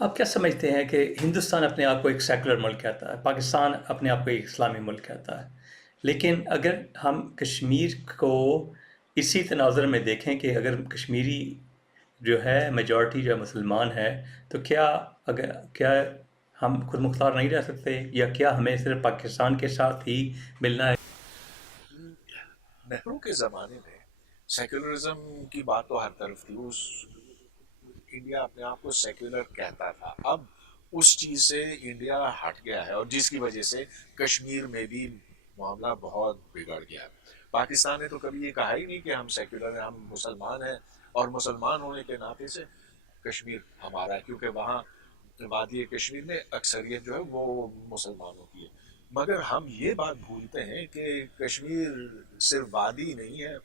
آپ کیا سمجھتے ہیں کہ ہندوستان اپنے آپ کو ایک سیکولر ملک کہتا ہے، پاکستان اپنے آپ کو ایک اسلامی ملک کہتا ہے، لیکن اگر ہم کشمیر کو اسی تناظر میں دیکھیں کہ اگر کشمیری جو ہے میجورٹی جو مسلمان ہے، تو کیا ہم خود مختار نہیں رہ سکتے، یا کیا ہمیں صرف پاکستان کے ساتھ ہی ملنا ہے؟ نہرو کے زمانے میں سیکولرزم کی بات تو ہر طرف تھی. انڈیا اپنے آپ کو سیکولر کہتا تھا. اب اس چیز سے انڈیا ہٹ گیا ہے اور جس کی وجہ سے کشمیر میں بھی معاملہ بہت بگڑ گیا. پاکستان نے تو کبھی یہ کہا ہی نہیں کہ ہم سیکولر ہیں, ہم مسلمان ہیں, اور مسلمان ہونے کے ناطے سے کشمیر ہمارا ہے, کیونکہ وہاں وادی کشمیر میں اکثریت جو ہے وہ مسلمانوں کی ہے. مگر ہم یہ بات بھولتے ہیں کہ کشمیر صرف وادی نہیں ہے,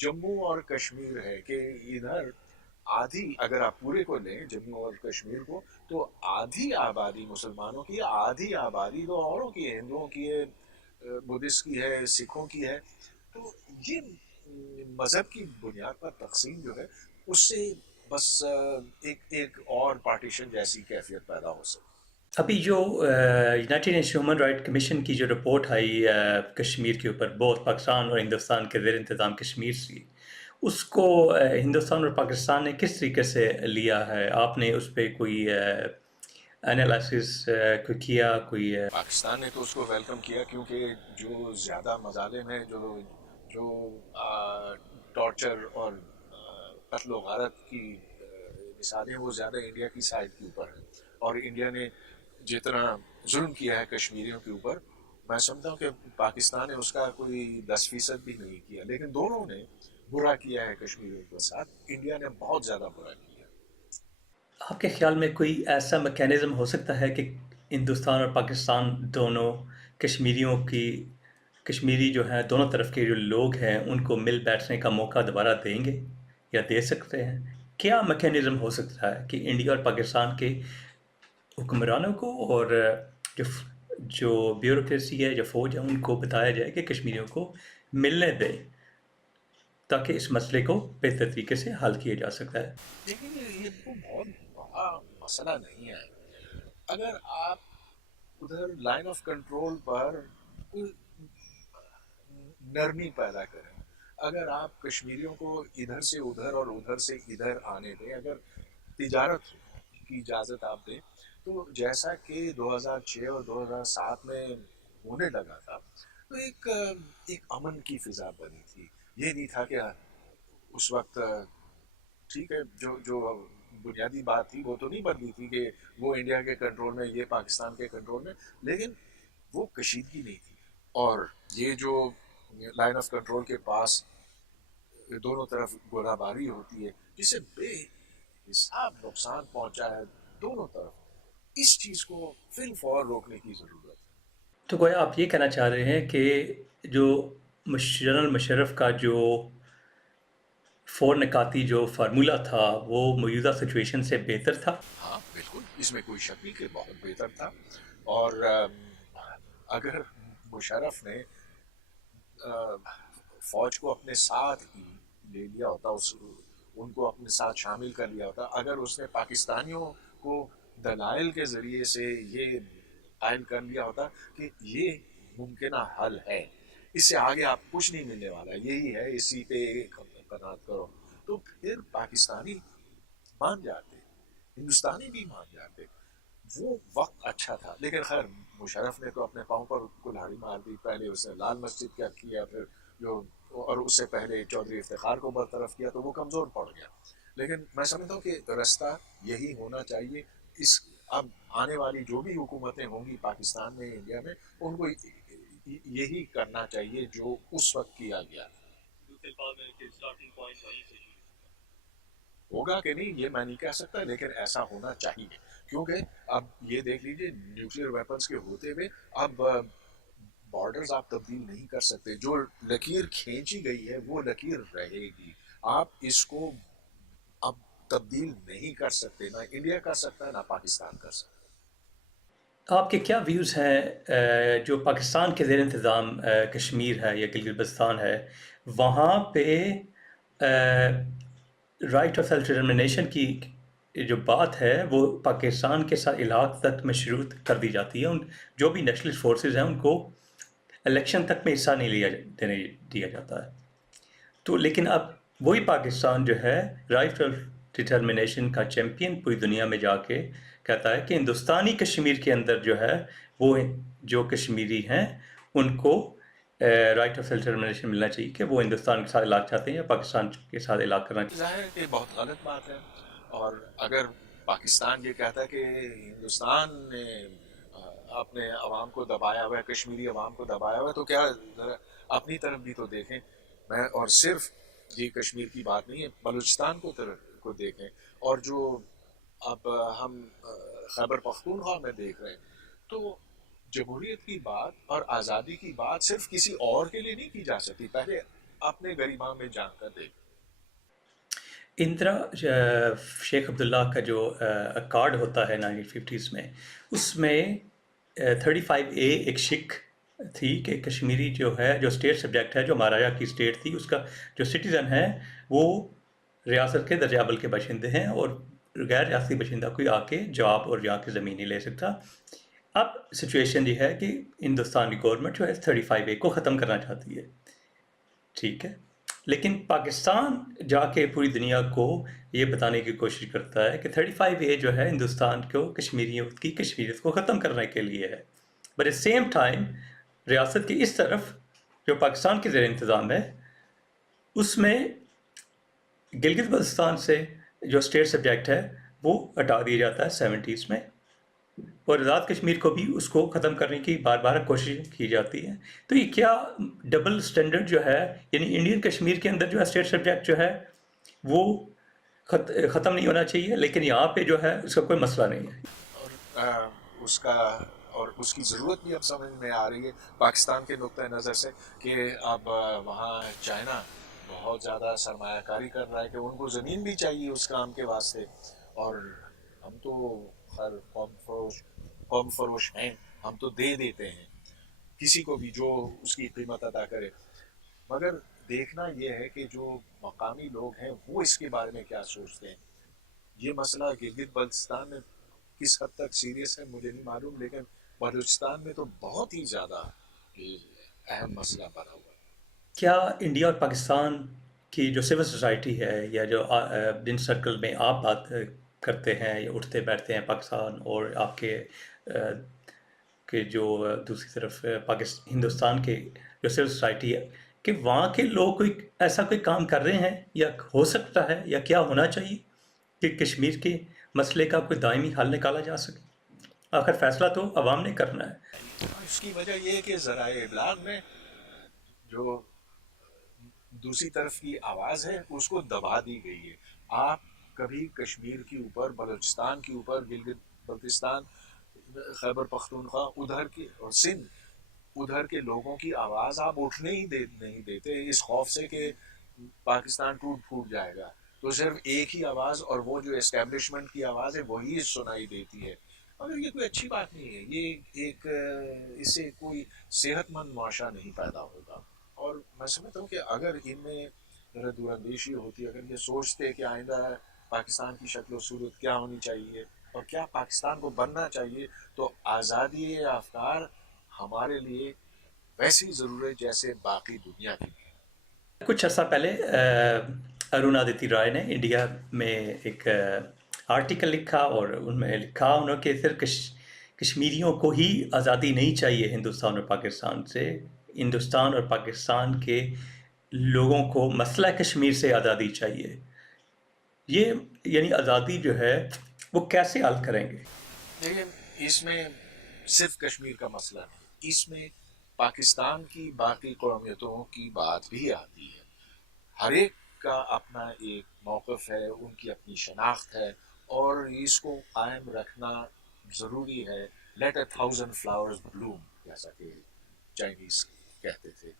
جموں اور کشمیر ہے, کہ ادھر آدھی, اگر آپ پورے کو لیں جموں اور کشمیر کو, تو آدھی آبادی مسلمانوں کی ہے, آدھی آبادی تو اوروں کی ہے, ہندوؤں کی ہے, بدھسٹ کی ہے, سکھوں کی ہے. تو یہ مذہب کی بنیاد پر تقسیم جو ہے اس سے بس ایک اور پارٹیشن جیسی کیفیت پیدا ہو سکتی. ابھی جو United nation human right commission کی جو رپورٹ آئی کشمیر کے اوپر, بہت پاکستان اور ہندوستان کے زیر انتظام کشمیر سے, اس کو ہندوستان اور پاکستان نے کس طریقے سے لیا ہے؟ آپ نے اس پہ کوئی انالائسس کوئی کیا؟ کوئی پاکستان نے تو اس کو ویلکم کیا, کیونکہ جو زیادہ مظالم ہیں, جو ٹارچر اور قتل و غارت کی مثالیں, وہ زیادہ انڈیا کی سائڈ کے اوپر ہیں. اور انڈیا نے جتنا ظلم کیا ہے کشمیریوں کے اوپر, میں سمجھتا ہوں کہ پاکستان نے اس کا کوئی 10% بھی نہیں کیا, لیکن دونوں نے برا کیا ہے کشمیریوں کے ساتھ. انڈیا نے بہت زیادہ برا کیا. آپ کے خیال میں کوئی ایسا میکینزم ہو سکتا ہے کہ ہندوستان اور پاکستان دونوں کشمیری جو ہیں, دونوں طرف کے جو لوگ ہیں, ان کو مل بیٹھنے کا موقع دوبارہ دیں گے یا دے سکتے ہیں؟ کیا میکینزم ہو سکتا ہے کہ انڈیا اور پاکستان کے حکمرانوں کو اور جو بیوروکریسی ہے, جو فوج ہے, ان کو بتایا جائے کہ کشمیریوں کو ملنے دیں, تاکہ اس مسئلے کو بہتر طریقے سے حل کیا جا سکتا ہے؟ لیکن یہ تو بہت بڑا مسئلہ نہیں ہے. اگر آپ ادھر لائن آف کنٹرول پر کوئی نرمی پیدا کریں, اگر آپ کشمیریوں کو ادھر سے ادھر اور ادھر سے ادھر آنے دیں, اگر تجارت کی اجازت آپ دیں, تو جیسا کہ 2006 اور 2007 میں ہونے لگا تھا, تو ایک امن کی فضا بنی تھی. یہ نہیں تھا کہ اس وقت, ٹھیک ہے, جو بنیادی بات تھی وہ تو نہیں بدلی تھی کہ وہ انڈیا کے کنٹرول میں, یہ پاکستان کے کنٹرول میں, لیکن وہ کشیدگی نہیں تھی. اور یہ جو لائن آف کنٹرول کے پاس دونوں طرف گولہ باری ہوتی ہے, جس سے بے حساب نقصان پہنچا ہے دونوں طرف, اس چیز کو فی الفور روکنے کی ضرورت ہے. تو گویا آپ یہ کہنا چاہ رہے ہیں کہ جو جنرل مشرف کا جو فور نکاتی جو فارمولہ تھا, وہ موجودہ سچویشن سے بہتر تھا؟ ہاں بالکل, اس میں کوئی شک نہیں کہ بہت بہتر تھا. اور اگر مشرف نے فوج کو اپنے ساتھ لے لیا ہوتا, ان کو اپنے ساتھ شامل کر لیا ہوتا, اگر اس نے پاکستانیوں کو دلائل کے ذریعے سے یہ قائل کر لیا ہوتا کہ یہ ممکنہ حل ہے, اس سے آگے آپ کچھ نہیں ملنے والا, یہی ہے, اسی پہ قناعت کرو, تو پھر پاکستانی مان جاتے, ہندوستانی بھی مان جاتے. وہ وقت اچھا تھا. لیکن خیر, مشرف نے تو اپنے پاؤں پر کلہاڑی مار دی. پہلے اس نے لال مسجد کیا کیا, پھر جو, اور اس سے پہلے چودھری افتخار کو برطرف کیا, تو وہ کمزور پڑ گیا. لیکن میں سمجھتا ہوں کہ رستہ یہی ہونا چاہیے. اس اب آنے والی جو بھی حکومتیں ہوں گی پاکستان میں, انڈیا میں, ان کو یہی کرنا چاہیے جو اس وقت کیا گیا. ہوگا کہ نہیں یہ میں نہیں کہہ سکتا, لیکن ایسا ہونا چاہیے, کیونکہ اب یہ دیکھ لیجئے, نیوکلیر ویپنز کے ہوتے ہوئے اب بارڈرز آپ تبدیل نہیں کر سکتے. جو لکیر کھینچی گئی ہے وہ لکیر رہے گی. آپ اس کو اب تبدیل نہیں کر سکتے, نہ انڈیا کر سکتا ہے, نہ پاکستان کر سکتا. آپ کے کیا ویوز ہیں جو پاکستان کے زیر انتظام کشمیر ہے یا گلگت بلتستان ہے, وہاں پہ رائٹ آف سیلف ڈٹرمنیشن کی جو بات ہے وہ پاکستان کے ساتھ علاق تک مشروط کر دی جاتی ہے. جو بھی نیشنلسٹ فورسز ہیں ان کو الیکشن تک میں حصہ نہیں دینے دیا جاتا ہے. تو لیکن اب وہی پاکستان جو ہے رائٹ آف ڈٹرمنیشن کا چیمپئن پوری دنیا میں جا کے کہتا ہے کہ ہندوستانی کشمیر کے اندر جو ہے وہ جو کشمیری ہیں ان کو رائٹ آف ڈٹرمنیشن ملنا چاہیے کہ وہ ہندوستان کے ساتھ علاق چاہتے ہیں یا پاکستان کے ساتھ علاق کرنا چاہتے ہیں. ظاہر ہے کہ بہت غلط بات ہے. اور اگر پاکستان یہ کہتا ہے کہ ہندوستان نے اپنے عوام کو دبایا ہوا ہے، کشمیری عوام کو دبایا ہوا ہے، تو کیا ذرا اپنی طرف بھی تو دیکھیں. میں اور صرف یہ کشمیر کی بات نہیں ہے، بلوچستان کو دیکھیں. اور جو اب ہم خیبر پختونخوا میں دیکھ رہے ہیں، تو جمہوریت کی بات اور آزادی کی بات صرف کسی اور کے لیے نہیں کی جا سکتی. پہلے اپنے گریباں میں جان کر دیکھ. اندرا شیخ عبداللہ کا جو کارڈ ہوتا ہے 1950s میں، اس میں 35A ایک شک تھی کہ کشمیری جو ہے جو اسٹیٹ سبجیکٹ ہے، جو مہاراجہ کی اسٹیٹ تھی، اس کا جو سٹیزن ہے وہ ریاست کے درجہ اول کے باشندے ہیں اور غیر ریاستی باشندہ کوئی آ کے جاب اور یہاں کی زمین نہیں لے سکتا. اب سچویشن یہ ہے کہ ہندوستان کی گورنمنٹ جو ہے 35A کو ختم کرنا چاہتی ہے. ٹھیک ہے، لیکن پاکستان جا کے پوری دنیا کو یہ بتانے کی کوشش کرتا ہے کہ 35A جو ہے ہندوستان کو کشمیریوں کی کشمیریت کو ختم کرنے کے لیے ہے. بٹ ایٹ سیم ٹائم ریاست کی اس طرف جو پاکستان کے زیر انتظام ہے، اس میں گلگت بلتستان سے جو اسٹیٹ سبجیکٹ ہے وہ ہٹا دیا جاتا ہے 70s میں، اور آزاد کشمیر کو بھی اس کو ختم کرنے کی بار بار کوشش کی جاتی ہے. تو یہ کیا ڈبل سٹینڈرڈ جو ہے، یعنی انڈین کشمیر کے اندر جو ہے اسٹیٹ سبجیکٹ جو ہے وہ ختم نہیں ہونا چاہیے، لیکن یہاں پہ جو ہے اس کا کوئی مسئلہ نہیں ہے. اور اس کا اور اس کی ضرورت بھی اب سمجھ میں آ رہی ہے پاکستان کے نقطۂ نظر سے کہ اب وہاں چائنا بہت زیادہ سرمایہ کاری کر رہا ہے کہ ان کو زمین بھی چاہیے اس کام کے واسطے. اور ہم تو خیر قوم فروش ہیں، ہم تو دے دیتے ہیں کسی کو بھی جو اس کی قیمت ادا کرے. مگر دیکھنا یہ ہے کہ جو مقامی لوگ ہیں وہ اس کے بارے میں کیا سوچتے ہیں. یہ مسئلہ گلگت بلتستان میں کس حد تک سیریس ہے مجھے نہیں معلوم، لیکن بلوچستان میں تو بہت ہی زیادہ اہم مسئلہ بنا ہوا ہے. کیا انڈیا اور پاکستان کی جو سول سوسائٹی ہے یا جو جن سرکل میں آپ بات کرتے ہیں یا اٹھتے بیٹھتے ہیں پاکستان اور آپ کے جو دوسری طرف ہندوستان کے جو سول سوسائٹی ہے، کہ وہاں کے لوگ کوئی ایسا کوئی کام کر رہے ہیں یا ہو سکتا ہے یا کیا ہونا چاہیے کہ کشمیر کے مسئلے کا کوئی دائمی حل نکالا جا سکے؟ آخر فیصلہ تو عوام نے کرنا ہے. اس کی وجہ یہ ہے کہ ذرائع ابلاغ میں جو دوسری طرف کی آواز ہے اس کو دبا دی گئی ہے. آپ کبھی کشمیر کے اوپر، بلوچستان کے اوپر، گلگت بلتستان، خیبر پختونخوا ادھر کی اور سندھ ادھر کے لوگوں کی آواز آپ اٹھنے ہی نہیں دیتے اس خوف سے کہ پاکستان ٹوٹ پھوٹ جائے گا. تو صرف ایک ہی آواز، اور وہ جو اسٹیبلشمنٹ کی آواز ہے وہی سنائی دیتی ہے. مگر یہ کوئی اچھی بات نہیں ہے. یہ ایک اس سے کوئی صحت مند معاشرہ نہیں پیدا ہوگا. اور میں سمجھتا ہوں کہ اگر ان میں دور اندیشی ہوتی، اگر یہ سوچتے کہ آئندہ پاکستان کی شکل و صورت کیا ہونی چاہیے اور کیا پاکستان کو بننا چاہیے، تو آزادی افکار ہمارے لیے ویسی ضرورت جیسے باقی دنیا کی. کچھ عرصہ پہلے ارون آدتیہ رائے نے انڈیا میں ایک آرٹیکل لکھا، اور ان میں لکھا انہوں کہ صرف کشمیریوں کو ہی آزادی نہیں چاہیے ہندوستان اور پاکستان سے، ہندوستان اور پاکستان کے لوگوں کو مسئلہ کشمیر سے آزادی چاہیے. یہ یعنی آزادی جو ہے وہ کیسے حل کریں گے؟ لیکن اس میں صرف کشمیر کا مسئلہ نہیں، اس میں پاکستان کی باقی قومیتوں کی بات بھی آتی ہے. ہر ایک کا اپنا ایک موقف ہے، ان کی اپنی شناخت ہے، اور اس کو قائم رکھنا ضروری ہے. لیٹ اے تھاؤزنڈ فلاورز بلوم، جیسا کہ چائنیز کہتے تھے.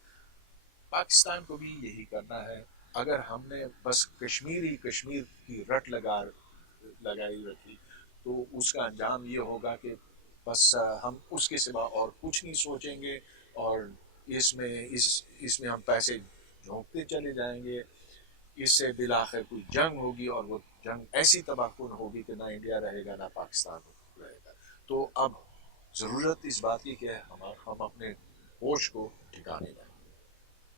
پاکستان کو بھی یہی کرنا ہے. اگر ہم نے بس کشمیر کی رٹ لگائی رکھی تو اس کا انجام یہ ہوگا کہ بس ہم اس کے سوا اور کچھ نہیں سوچیں گے، اور اس میں ہم پیسے جھونکتے چلے جائیں گے. اس سے بالآخر کوئی جنگ ہوگی اور وہ جنگ ایسی تباہ کن ہوگی کہ نہ انڈیا رہے گا نہ پاکستان رہے گا. تو اب ضرورت اس بات کی کہ ہم اپنے ہوش کو ٹھکانے لائیں.